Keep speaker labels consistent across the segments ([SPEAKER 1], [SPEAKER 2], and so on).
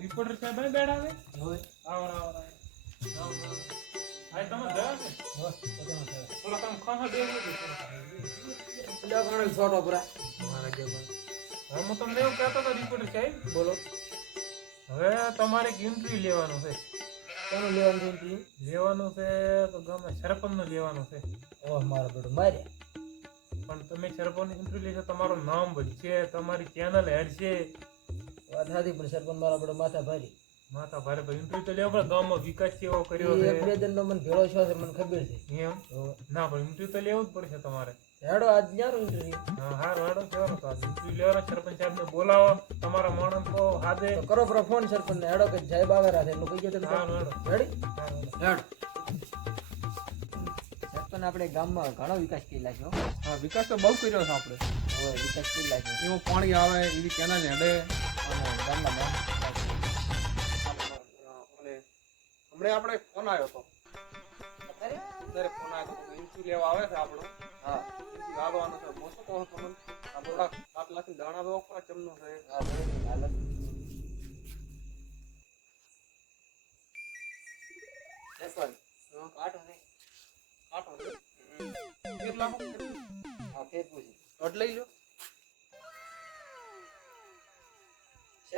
[SPEAKER 1] Reporter સાહેબ અહીં બેઠા છે?
[SPEAKER 2] હોય
[SPEAKER 1] આવો આવો આવો. હાય. તમે ગયા
[SPEAKER 2] છે.
[SPEAKER 1] થોડા તમે ખાવા દેવું હતું પેલા
[SPEAKER 2] લ્યો છોટો પરા મારા કે.
[SPEAKER 1] હવે હું તમને એવું કહેતો હતો રિપોર્ટર સાહેબ.
[SPEAKER 2] બોલો.
[SPEAKER 1] હવે તમારે એક ઇન્ટરવ્યુ લેવાનું છે.
[SPEAKER 2] કોનું લેવાનું છે
[SPEAKER 1] લેવાનું છે તો ગમે સરપંચનું લેવાનું છે.
[SPEAKER 2] ઓહ મારો બેટો મારે
[SPEAKER 1] પણ તમે સરપંચ ઇન્ટરવ્યુ લેશો તમારું નામ છે તમારી ચેનલ હેડશે
[SPEAKER 2] વાત સાચી પણ સરપંચ મારા બેટો માથા ભારી.
[SPEAKER 1] માતા ભારે ભાઈ ઇન્ટરવ્યુ તો લેવો પડે ગામમાં વિકાસ કેવો કર્યો
[SPEAKER 2] ઈ એક
[SPEAKER 1] છે
[SPEAKER 2] બે જણનો મને ભેળો છો છે મને ખબર છે.
[SPEAKER 1] એમ? ના પણ ઇન્ટરવ્યુ તો લેવું જ પડશે તમારે.
[SPEAKER 2] હેડો આજ ન્યારો interview.
[SPEAKER 1] હા હારું હેડો કહેવાનું તો ઇન્ટરવ્યુ લેવાનો સરપંચ સાહેબને બોલાવો. તમારા માણસ તો હાજે
[SPEAKER 2] તો કરો પર ફોન સરપંચને. હેડો કે જય આવે રાતે એટલું કહી જતો
[SPEAKER 1] હારું હેડો
[SPEAKER 2] રેડી. હેડ. સરપંચ આપણે ગામમાં ઘણો વિકાસ કરેલા છે હો.
[SPEAKER 3] હા વિકાસ તો બહુ કર્યો છે આપણે.
[SPEAKER 2] હવે વિકાસ કરેલા છે
[SPEAKER 3] એમાં પાણી આવે એવી કેનાલ હેડે.
[SPEAKER 2] ગામના
[SPEAKER 3] અને હમણાં આપણે ફોન આવ્યો હતો. અત્યારે ફોન આવ્યો હતો. લેવા આવે છે આપણો.
[SPEAKER 2] હા.
[SPEAKER 3] છે. હું કહો તમને આ થોડાક સાત દાણા દો ખરા ચમનો છે.
[SPEAKER 2] હા બરોબર. હાલો. સરપંચ
[SPEAKER 3] હા, આઠો છે. કેટલા
[SPEAKER 2] હા ફેર પૂછી
[SPEAKER 3] અઢ લઈ લો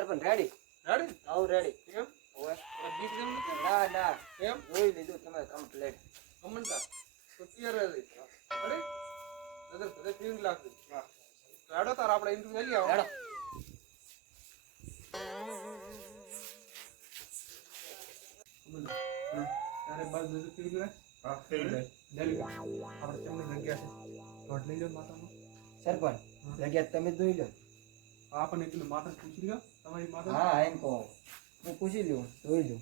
[SPEAKER 2] સરપંચ રેડી
[SPEAKER 3] રેડી
[SPEAKER 2] આવું રેડી
[SPEAKER 3] નથી
[SPEAKER 2] ના ના.
[SPEAKER 3] કેમ?
[SPEAKER 2] જોઈ લીધું તમે કમ્પ્લેટ
[SPEAKER 3] કમનતા તો તૈયાર રહી રેડી નજર બધે ફીંગ લાગશે. હા તો હેડો તાર આપણે ઇન્ટરવ્યુ લઈ આવો.
[SPEAKER 2] હેડો
[SPEAKER 3] તારે બાદ નજર ફીંગ લાગ
[SPEAKER 1] હા થઈ જાય
[SPEAKER 3] જલ્દી આપણે ચમની જગ્યા છે. દોઢ લઈ લો માતામાં
[SPEAKER 2] સરપંચ જગ્યા તમે જ જોઈ લો
[SPEAKER 3] આ આપણને પેલું માતા પૂછી લો માતા
[SPEAKER 2] હા એમ કહો. હું પૂછી લઉં જોઈ લઉં.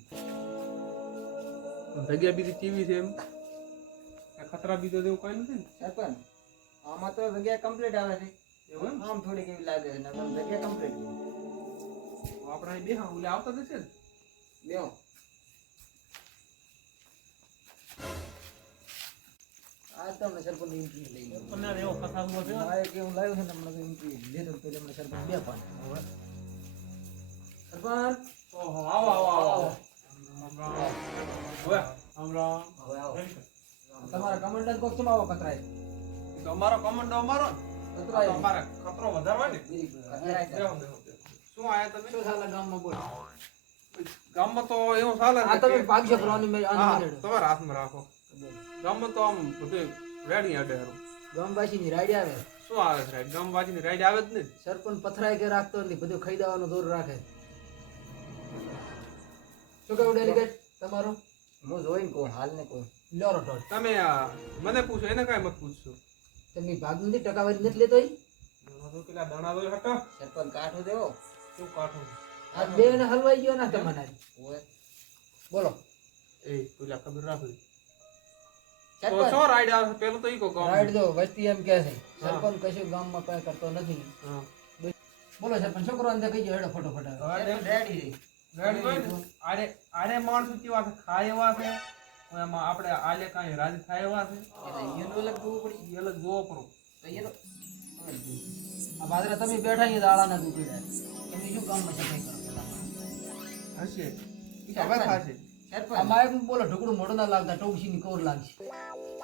[SPEAKER 3] જગ્યા બીજી કેવી છે એમ? આ ખતરા બીજો જેવું કઈ નથી ને?
[SPEAKER 2] સરપંચ આમાં તો જગ્યા કમ્પ્લીટ આવે છે.
[SPEAKER 3] એવું એમ?
[SPEAKER 2] આમ થોડીક એવી લાગે છે નકર જગ્યા કમ્પ્લીટ
[SPEAKER 3] તો આપણે અહીં બે હા ઓલે આવતા જશે ને?
[SPEAKER 2] બેહો. આ તો હમણાં સરપંચ ઇન્ટરવ્યુ લઈ લો
[SPEAKER 1] તમને એવો ફસાવો છે.
[SPEAKER 2] મારે કેવું લાવ્યું છે ને હમણાં તો ઇન્ટરવ્યુ લીધો તો હમણાં સરપંચ બે પાન સરપંચ
[SPEAKER 3] ઓહો આવો આવો આવો હવે?
[SPEAKER 1] હમણાં
[SPEAKER 2] હવે આવો. તમારા કમાન્ડર કોક ચમ આવો કતરાય?
[SPEAKER 3] તો અમારો કમાન્ડો અમારો ને
[SPEAKER 2] કતરાય.
[SPEAKER 3] અમારે ખતરો વધારવા ને. શું આયા તમે?
[SPEAKER 2] શું ચાલે ગામમાં બોલો?
[SPEAKER 3] ગામમાં તો એવું ચાલે
[SPEAKER 2] આ તમે મેં.
[SPEAKER 3] તમારા હાથમાં રાખો. ગામમાં તો આમ બધું રેડી અડે હારું.
[SPEAKER 2] ગામવાસીની રાઈડ આવે.
[SPEAKER 3] શું આવે રાઈડ? ગામવાસીની રાઈડ આવે જ નહીં
[SPEAKER 2] સરપંચ પથરાય કે રાખતો નથી બધું ખાઈ દેવાનો દૂર રાખે. શું કહ્યું ડેલિગેટ તમારું? હું જોઈને કહું હાલ ને કહું લોરો રોટોડ
[SPEAKER 3] તમે મને પૂછો એને કાંઈ મત પૂછશો?
[SPEAKER 2] તમે ભાગ નથી ટકાવારી નથી લેતો ઈ?
[SPEAKER 3] પેલા દાણા તો હટો.
[SPEAKER 2] સરપંચ કાઠો દેવો?
[SPEAKER 3] શું કાઠો?
[SPEAKER 2] આ બે ને હલવાઈ ગયો ના તમને બોલો.
[SPEAKER 3] એ પેલા ખબર રાખો તો રાઈડ આવે છે? તો ઈ કહો ગામ
[SPEAKER 2] રાઈડ દો વસ્તી એમ કહે છે. સરપંચ કશું ગામમાં કઈ કરતો નથી. બોલો સરપંચ છોકરો અંદર કહી જાઓ હેડો ફટોફટ
[SPEAKER 3] રેડી આરે આરે માણસો કેવા છે ખાય એવા છે એમાં આપણે આલે કાંઈ રાજ થાય એવા છે.
[SPEAKER 2] એનું અલગ જોવું પડી.
[SPEAKER 3] અલગ જોવો પડો.
[SPEAKER 2] આ બાદરા તમે બેઠા દાળા દાળાના દૂધી જાય. તમે શું મજા કઈ કરો?
[SPEAKER 3] હશે. હવે
[SPEAKER 2] આ બોલો ઢોકળું મોઢું ના લાગતા ટોપસીની કોર લાગશે.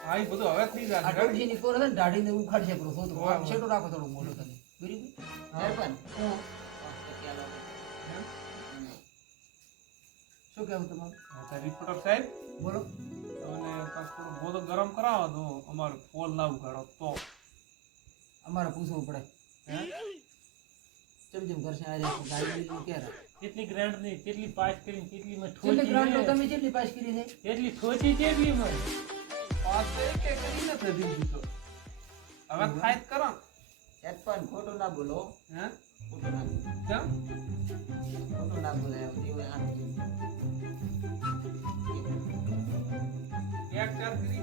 [SPEAKER 3] હા બધું હવે થઈ
[SPEAKER 2] જાય
[SPEAKER 3] જશે
[SPEAKER 2] ટોપસીની કોર છે ને દાઢીને ઉખાડશે પેલો રાખો થોડું મોટો તમે. બરાબર શું કહેવું તમારું
[SPEAKER 3] રિપોર્ટર સાહેબ
[SPEAKER 2] બોલો.
[SPEAKER 3] અને થોડું ગોદો ગરમ કરાવો તો અમારું ફોન ના ઉગાડો તો.
[SPEAKER 2] અમારે પૂછવું પડે.
[SPEAKER 3] હે?
[SPEAKER 2] ચમ ચમ કરશે આજે ગાડી લીધી ક્યારે
[SPEAKER 1] કેટલી ગ્રાન્ડની કેટલી પાસ કરી કેટલી માં
[SPEAKER 2] કેટલી ગ્રાન્ડ તમે કેટલી પાસ કરી છે?
[SPEAKER 1] કેટલી ઠોચી કેટલી માં
[SPEAKER 3] પાસ તો કરી નથી દીધો હવે ફાઈટ કરો. ને.
[SPEAKER 2] પણ ખોટું ના બોલો.
[SPEAKER 3] હે?
[SPEAKER 2] ખોટું ના બોલો.
[SPEAKER 3] કેમ?
[SPEAKER 2] ખોટું ના બોલે એવું
[SPEAKER 3] ચાર કરી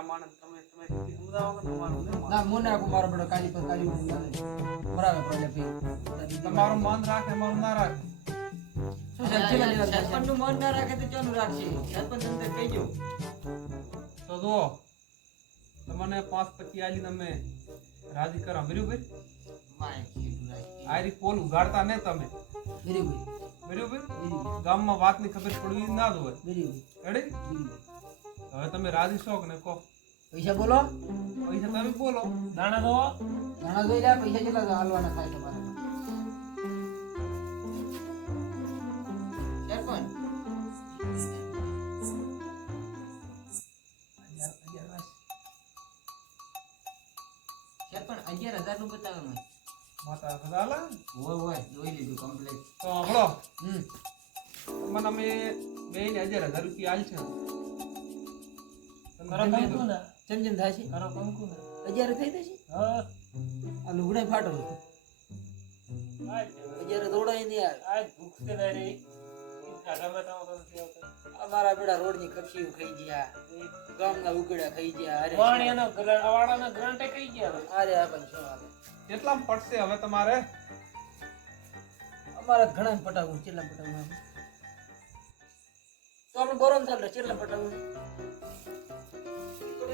[SPEAKER 2] માણસ તમે
[SPEAKER 3] તમે તમે સમજાવો તમારું
[SPEAKER 2] મારો બેટો કાલી પર. બરાબર
[SPEAKER 3] તમારું મન રાખે. મારું ના રાખે
[SPEAKER 4] સરપંચનું મન ના રાખે તો ચાલુ રાખશે? સરપંચ
[SPEAKER 3] તો તમને પાંચ પચી આલી તમે રાજી કરા બરાબર. આરી પોલ ઉગાડતા ને તમે. બરાબર ગામમાં વાતની ખબર પડવી ના જ હોય. રેડી હવે તમે રાજી શોખ ને કહો?
[SPEAKER 2] પૈસા બોલો.
[SPEAKER 3] પૈસા તમે બોલો.
[SPEAKER 1] દાણા દો
[SPEAKER 2] દાણા દો પૈસા કેટલા હાલવાના થાય તમારે?
[SPEAKER 4] હજાર
[SPEAKER 3] રૂપિયા હાલ છે.
[SPEAKER 1] કરો કંકુ ને.
[SPEAKER 2] ચમચમ થાય છે.
[SPEAKER 1] કરો કંકુ ને.
[SPEAKER 2] હજાર થઈ જશે
[SPEAKER 1] હા.
[SPEAKER 2] આ લુગડા ફાટો
[SPEAKER 1] આ
[SPEAKER 2] હજાર દોડાઈ નહીં આવે.
[SPEAKER 1] આ ભૂખ છે ને રે. ગમે તો નથી આવતા
[SPEAKER 2] અમારા બેડા રોડની કક્ષીઓ ખાઈ ગયા. ગામના ઉકડા ખાઈ ગયા. અરે
[SPEAKER 1] વાણિયાનો ગ્રાન્ટ ગ્રાન્ટે કઈ ગયા
[SPEAKER 2] અરે આ પણ શું
[SPEAKER 3] કેટલામાં પડશે હવે તમારે?
[SPEAKER 2] અમારા ઘણા પટાવું કેટલા પટાવું તો આપણે થાલ ચેલા પટાવું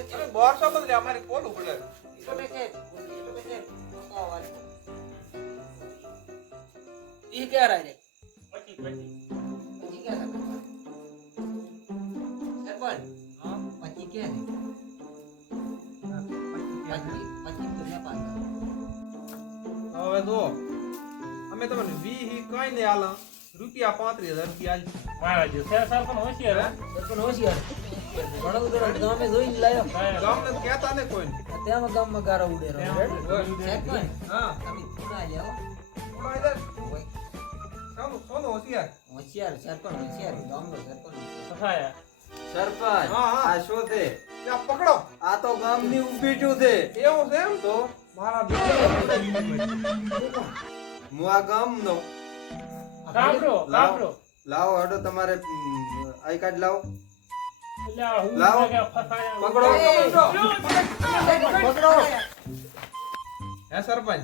[SPEAKER 3] તમે બારસો બદલે અમારી પોલ ઉગડે
[SPEAKER 2] ઈ ક્યાં રાય રે?
[SPEAKER 1] પછી પછી
[SPEAKER 2] ક્યાં સરપંચ?
[SPEAKER 3] હા?
[SPEAKER 4] પછી કે ને પછી પછી તો પાછા?
[SPEAKER 3] હવે જો અમે તમને વી હી કઈ નહીં આલા. રૂપિયા પાંત્રીસ હજાર રૂપિયા
[SPEAKER 1] મારા જો છે સર હોશિયાર
[SPEAKER 2] સરપંચ હોશિયાર. ઘણો બધો ગામે જોઈને લાયો.
[SPEAKER 3] ગામને કહેતા ને કોઈ
[SPEAKER 2] ત્યાં ગામમાં ગારા ઉડે રહ્યો.
[SPEAKER 4] સરપંચ
[SPEAKER 3] હા.
[SPEAKER 4] તમે થોડા લેવો.
[SPEAKER 3] સાનું હોશિયાર.
[SPEAKER 4] હોશિયાર સરપંચ હોશિયાર. ગામનો સરપંચ.
[SPEAKER 5] સરપંચ
[SPEAKER 3] હા, હા.
[SPEAKER 5] આ શું છે?
[SPEAKER 3] ત્યાં પકડો.
[SPEAKER 5] આ તો ગામની ઊભીટું છે
[SPEAKER 3] એવું છે એમ? તો? મારા
[SPEAKER 5] હું આ ગામનો.
[SPEAKER 1] કાપરો કાપરો.
[SPEAKER 5] લાવો હડો તમારે આઈ કાર્ડ લાવો. લાવો. પકડો.
[SPEAKER 4] પકડો.
[SPEAKER 3] હે સરપંચ?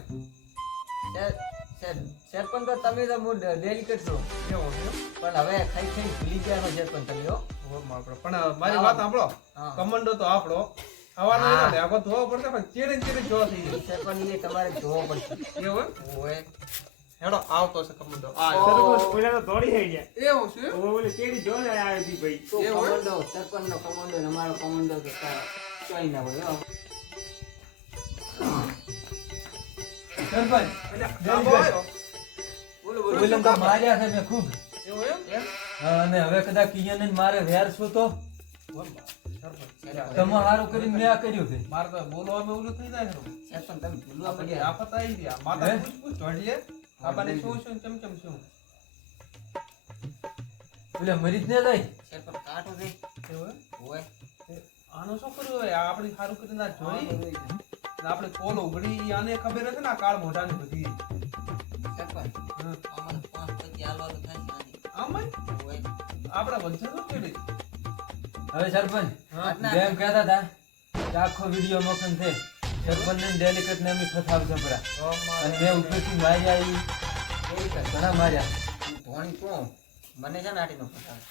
[SPEAKER 4] સર- સર- સરપંચ તો તમે તો હું ડેલિકેટ છો.
[SPEAKER 3] એવું છે એમ?
[SPEAKER 4] પણ હવે ખાઈ ખાઈ ભૂલી ગયા સરપંચ તમે હો.
[SPEAKER 3] પણ મારી વાત સાંભળો. કમંડો તો આપણો આવવાનો એનો લેગો ધોવો પડશે પણ ચીરે ચીરે જોવા થઈ
[SPEAKER 4] ઈ સરપંચ એ તમારે જોવો પડશે.
[SPEAKER 3] એવું એમ? હેડો આવતો છે કમંડો. આ
[SPEAKER 1] ઓલા તો દોડી થઈ ગયા
[SPEAKER 3] એવું છે?
[SPEAKER 1] ઓલે કેડી જોડે આવે છે ભાઈ.
[SPEAKER 4] તો કમંડો? સરપંચ નો કમંડો ને અમારો કમંડો તો કા- ચોઈ ના હોય હો.
[SPEAKER 3] સરપંચ.
[SPEAKER 4] બોલો બોલો.
[SPEAKER 6] તો માર્યા છે મેં ખૂબ.
[SPEAKER 3] એવું એમ?
[SPEAKER 6] અને હવે કદાચ ઈયાને ને મારે વેર છું તો? તમે હારું કરીને મેં આ કર્યું છે.
[SPEAKER 3] મારે તો બોલવામાં ઓલું થઈ જાય છે.
[SPEAKER 4] સરપંચ તમે ભૂલવા પડ્યા.
[SPEAKER 3] આફત આવી ગયા માતા પૂછ પૂછ ઢોળીએ આપણને શું શું ચમ ચમ શું?
[SPEAKER 6] ઓલે મરી જ ને જાય
[SPEAKER 4] છે
[SPEAKER 3] એવું એમ?
[SPEAKER 4] ઓય
[SPEAKER 3] હોય આનો શું કર્યું હોય? આપણે સારું કરીને ના જોઈ? ને આપણે કોલ ઉગડી આને ખબર હતી ને આ કાળ મોઢાની બધી?
[SPEAKER 4] થાય
[SPEAKER 3] આપણે શું કેડી
[SPEAKER 6] હવે સરપંચ
[SPEAKER 3] હા.
[SPEAKER 6] બેન કહેતા હતા આખો વીડિયો મોકન છે સરપંચ ડેલિકેટ ને અમે ફસાવશે સંભળા અને મેં ઉપરથી માર્યા ઈ ઘણા માર્યા.
[SPEAKER 4] ધોણી કોણ? મને છે ને આટીનો ફસાવે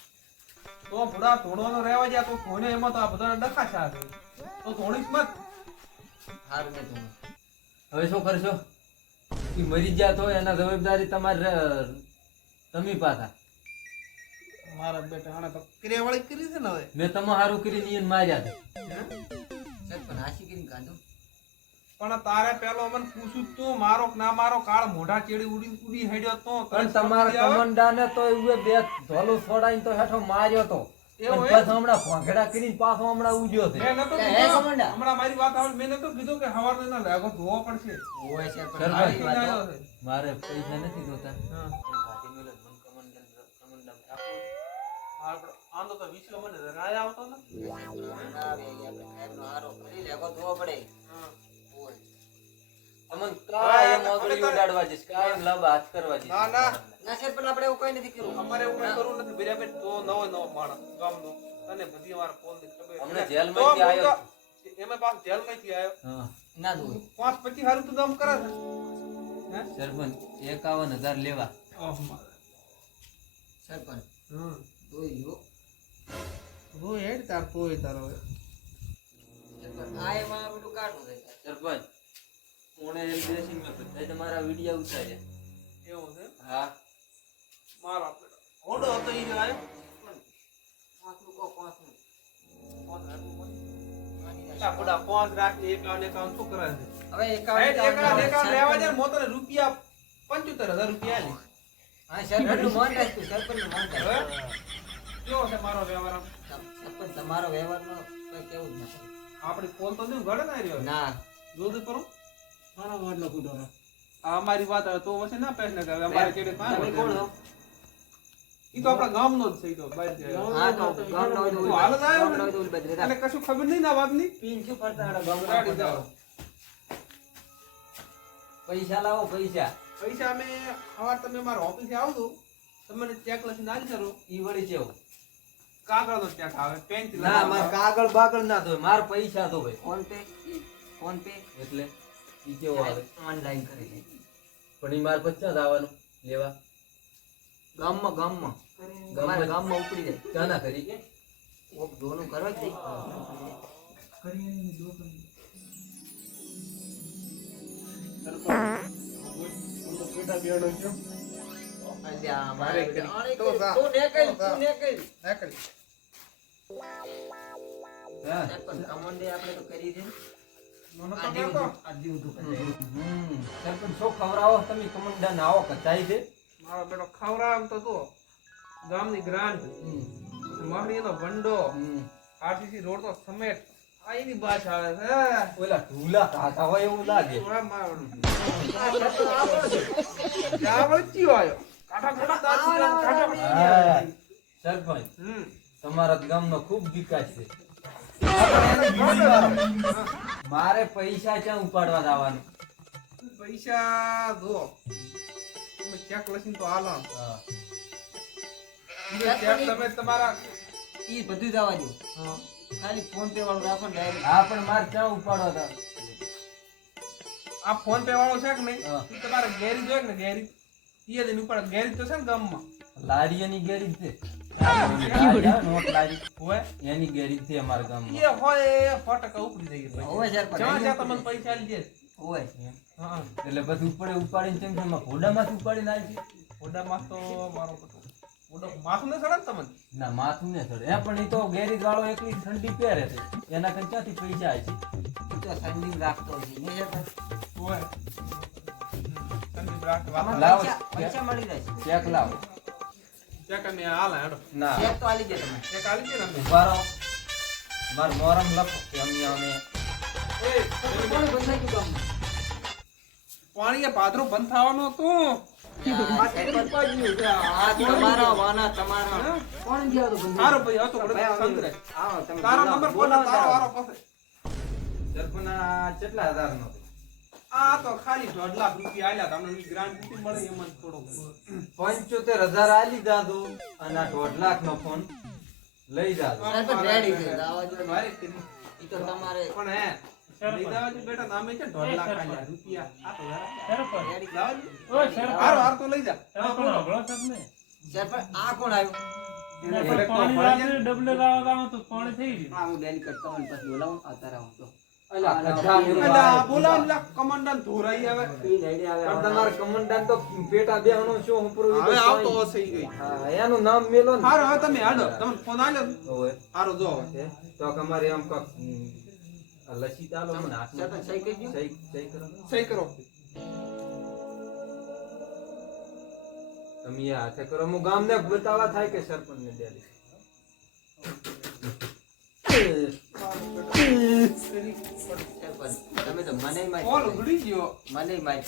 [SPEAKER 3] તો ભૂડા ધોળવાનો રહેવા ગયા તો કોને એમાં તો આ બધા ડખા છે તો ધોળીશ મત.
[SPEAKER 4] સારું ને તું
[SPEAKER 6] હવે શું કરશો? એ મરી ગયા તો એના જવાબદારી તમારે તમે પાછા.
[SPEAKER 3] મારા બેટા આને તો ક્રિયાવાળી કરી છે ને હવે.
[SPEAKER 6] મેં તમારું કરી કરીને ઈને માર્યા છે.
[SPEAKER 4] સરપંચ હાસી કરીને કાઢો
[SPEAKER 3] પણ તારે પેલો મને પૂછું તો મારો ના મારો કાળ મોઢા ચેડી ઉડી ઉડી હેડ્યો તો
[SPEAKER 6] પણ તમારા? કમંડાને તો એવું બે ધોલું છોડાઈને તો હેઠો માર્યો તો.
[SPEAKER 3] એવું
[SPEAKER 6] અને
[SPEAKER 3] એમ?
[SPEAKER 6] પાછો હમણાં ભોંગડા કરીને પાછો હમણાં ઉજ્યો છે.
[SPEAKER 3] મેં
[SPEAKER 4] એ
[SPEAKER 3] કીધું. હમણાં મારી વાત આવે મેં નતો કીધું કે હવારનો એનો લેગો ધોવો પડશે.
[SPEAKER 4] મારી
[SPEAKER 6] પૈસા નથી જોતા.
[SPEAKER 3] તો વિશ્વ મને રાય આવતો ને.
[SPEAKER 6] અમન કાયમ આગળ ઉડાડવા જઈશ કાયમ લાંબા હાથ કરવા જઈશ.
[SPEAKER 3] ના ના.
[SPEAKER 4] ના સરપંચ આપણે એવું કઈ નથી કર્યું.
[SPEAKER 3] અમારે એવું કઈ કરવું નથી. બરાબર તો નવો નવો માણસ ગામનો. અને બધી વાર ફોનની ખબર તો
[SPEAKER 6] જેલમાંથી
[SPEAKER 3] હું
[SPEAKER 6] આવ્યો.
[SPEAKER 3] એમાં પાછો જેલમાંથી આવ્યો.
[SPEAKER 6] હા.
[SPEAKER 4] ના દોય
[SPEAKER 3] પાંચ પચીસ હારું તું દમ કરે હે?
[SPEAKER 6] સરપંચ એકાવન હજાર લેવા.
[SPEAKER 4] સરપંચ.
[SPEAKER 2] હમ. હું. હેડ તાર તોય તારો.
[SPEAKER 4] સરપંચ આ એમાં બધું કાઢું
[SPEAKER 6] સરપંચ કોણે ડ્રેસિંગમાં બધા તમારા વીડિયો ઉતાર્યા
[SPEAKER 3] એવું છે?
[SPEAKER 6] હા.
[SPEAKER 3] મારા હોડો હતો ઈ રહ્યો
[SPEAKER 4] પાંચનું
[SPEAKER 3] કરે રૂપિયા પંચોતેર હજાર રૂપિયા હવે? કેવો છે મારો વ્યવહાર
[SPEAKER 4] સરપંચ તમારો વ્યવહારમાં કેવું જ નથી.
[SPEAKER 3] આપણી પોલ તો નહીં ઘડે ના રહ્યો
[SPEAKER 4] ના.
[SPEAKER 3] દૂધ પરો અમારી વાત તો પછી ના પહેરને કે હવે અમારે કેડે કાંઈ
[SPEAKER 4] કોણ
[SPEAKER 3] ઈ તો આપણા ગામનો જ છે તો બહાર
[SPEAKER 4] હા તો ગામનો હોય.
[SPEAKER 3] હાલ આવ્યો. અને કશું ખબર નહીં ના વાતની?
[SPEAKER 4] પીન શું ફરતા
[SPEAKER 3] આડા.
[SPEAKER 4] હોય. પૈસા લાવો પૈસા.
[SPEAKER 3] પૈસા અમે સવાર તમે મારા ઓફિસે આવજો. તમને ચેક લખી ના કરો
[SPEAKER 6] ઈ વળી જેવું
[SPEAKER 3] કાગળ નો ચેક આવે પેન
[SPEAKER 6] ના માર કાગળ બાગળ ના ધોય માર પૈસા ધોવે
[SPEAKER 4] ફોન પે ફોન પે
[SPEAKER 6] એટલે? ઈ કેવો આવે
[SPEAKER 4] ઓનલાઈન કરી લે
[SPEAKER 6] પણ ઈ માર પચાસ આવવાનું લેવા?
[SPEAKER 4] ગામમાં ગામમાં. ગામમાં ગામમાં ઉપડી જાય.
[SPEAKER 6] ચાના કરી કે?
[SPEAKER 4] ઓક દોનું કરવા જ
[SPEAKER 1] પેટા બેડો છે
[SPEAKER 4] અલ્યા
[SPEAKER 3] મારે
[SPEAKER 4] મારે
[SPEAKER 3] કરી.
[SPEAKER 2] તો
[SPEAKER 4] કરી. તું ને ને.
[SPEAKER 6] હા.
[SPEAKER 4] આપણે તું કરી દે.
[SPEAKER 6] હમ. સરપંચ છો ખવડાવો? તમે કમંડા ના કચાઈ છે?
[SPEAKER 3] મારો બેટો ખવડાવ તો તો ગામની ગ્રાન્ટ. પછી ભંડો.
[SPEAKER 6] હમ.
[SPEAKER 3] રોડ તો સમેટ. આ એની આવે છે.
[SPEAKER 6] ઓલા ઢૂલા ખાતા હોય એવું લાગે.
[SPEAKER 3] ઓય મારું. ત્યાં વળી ચિયો આયો કાંઠા કાંઠા દાંત કાંઠા કાંઠા.
[SPEAKER 6] હા. સરપંચ તમારા ગામનો ખૂબ વિકાસ છે. મારે પૈસા ક્યાં ઉપાડવા જવાનું?
[SPEAKER 3] પૈસા જો તમે ચેક લખીને તો આલા ચેક તમે તમારા
[SPEAKER 4] ઈ બધું જવા દો. ખાલી ફોન પે વાળું રાખો ને
[SPEAKER 6] હા પણ મારે ક્યાં ઉપાડવા તા
[SPEAKER 3] આ ફોન પે વાળો છે કે નહીં. તમારે ગેરેજ હોય ને ગેરી ઈ જ એની ઉપર ગેરેજ તો છે ને ગામમાં.
[SPEAKER 6] લારીઓની ગેરી છે. એની છે અમારા
[SPEAKER 3] એ હોય સો ટકા ઉપડી તમને પૈસા
[SPEAKER 4] હોય.
[SPEAKER 6] એટલે બધું ઉપડે ઉપાડીને તેમ તેમ ઘોડામાંથી ઉપાડીને આવી
[SPEAKER 3] ઓડામાં તો મારો માથું ને સડે તમને
[SPEAKER 6] ના માથું ને સડે એ પણ એ તો ગેરીજ વાળો એકલી ઠંડી પહેરે છે એના કઈ ક્યાંથી પૈસા આવે છે
[SPEAKER 4] ઠંડી રાખતો હોય છે. આમાં
[SPEAKER 3] વાપર
[SPEAKER 6] લાવો.
[SPEAKER 4] પૈસા મળી જાય
[SPEAKER 6] ચેક લાવો
[SPEAKER 3] ચેક અમે હાલ હેડો.
[SPEAKER 6] ના.
[SPEAKER 4] ચેક તો આલી દે તમે.
[SPEAKER 3] ચેક આલી દે ને અમને
[SPEAKER 6] ઊભા મોરમ લખો કે અમે અમે
[SPEAKER 3] એ
[SPEAKER 4] કોણ બંધાઈ ગયું
[SPEAKER 3] પાણી એ પાદરો બંધ થવાનો હતું.
[SPEAKER 6] કેટલા હજાર નો
[SPEAKER 3] આ તો ખાલી દોઢ લાખ રૂપિયા આલ્યા તમને ગ્રાન્ટ કેટલી મળે એમાં જ થોડો
[SPEAKER 6] પંચોતેર હજાર આલી દાદો અને આ દોઢ લાખ નો ફોન લઈ જાદુ
[SPEAKER 4] છે. આવા તો તમારે
[SPEAKER 3] પણ હે
[SPEAKER 1] સરપંચ.
[SPEAKER 3] લઈ જાવા જો બેટા નામે છે દોઢ લાખ આલ્યા રૂપિયા. આ તો હારો લઈ જા.
[SPEAKER 1] નહીં?
[SPEAKER 4] સરપંચ આ કોણ આવ્યું?
[SPEAKER 1] પાણી ડબલે લાવવા તો પાણી થઈ ગયું.
[SPEAKER 4] હા હું ડેલી કરતો પછી બોલાવું આ તારા તો.
[SPEAKER 6] અલા,
[SPEAKER 4] આ
[SPEAKER 6] ખજા
[SPEAKER 4] ઈ
[SPEAKER 6] મુરવા.
[SPEAKER 3] એટલે આ બોલાવ લા કમાન્ડન્ટ ધોરાઈ આવે.
[SPEAKER 4] ઈ લઈને આવે
[SPEAKER 6] પણ તમારા કમંડાન તો પેટા બેહનો શું ઉપરું ઈ
[SPEAKER 3] હવે
[SPEAKER 6] તો
[SPEAKER 3] આવતો
[SPEAKER 6] કોઈ-
[SPEAKER 3] હશે ઈ ગઈ
[SPEAKER 6] હા, એનું નામ મેલો ને.
[SPEAKER 3] હારો હવે તમે
[SPEAKER 6] આ મને હાથમાં.
[SPEAKER 4] સહી કરી દ્યો.
[SPEAKER 6] સહી સહી કરો.
[SPEAKER 3] સહી કરો.
[SPEAKER 6] તમે આ હાથે કરો. હું ગામને બતાવવા થાય કે સરપંચ ને
[SPEAKER 4] સરપંચ તમે તો મને મને માર